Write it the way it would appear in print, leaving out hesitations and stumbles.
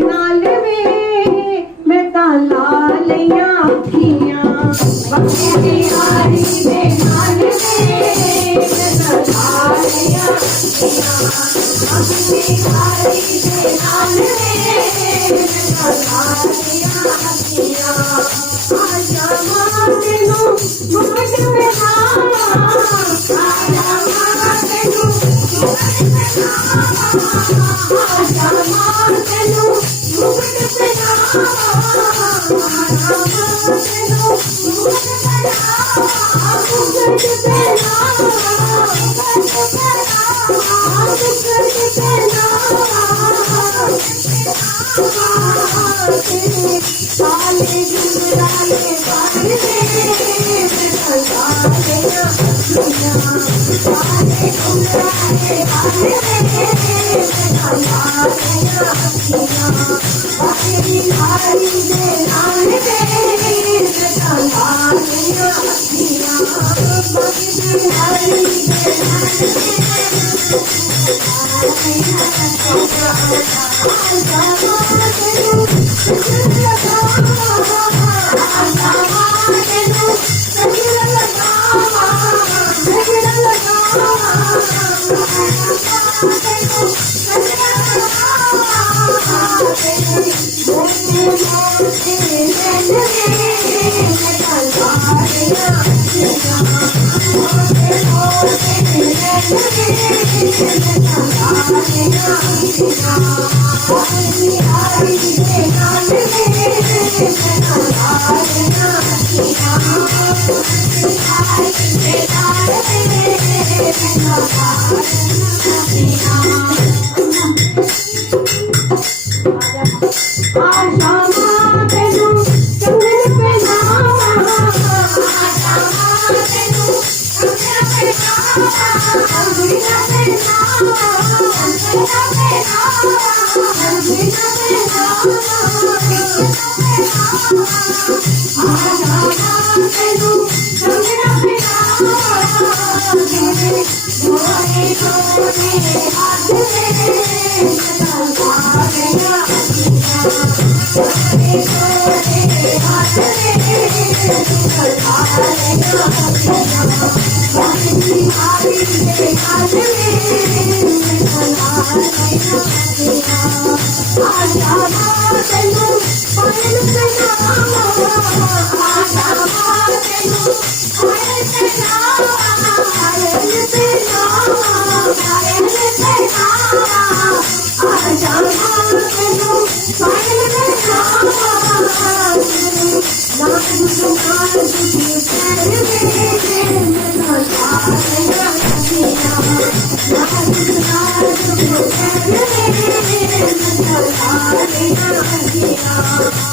नाल वे मैं ता लालियां अखियां बख्शे बिहारी दे नाल वे मैं ता लालियां अखियां बख्शे बिहारी दे नाल वे मैं ता लालियां अखियां आजा मां तेनू मुकट बिना आजा मां तेनू मुकट बिना आजा मां तेनू मुकट बिना आजा मां तेनू मुकट बिना मुकट बिना काले गुजराले बांधे काले गुजराले बांधे बिहारी दे नाल वे बिहारी दे Yeah.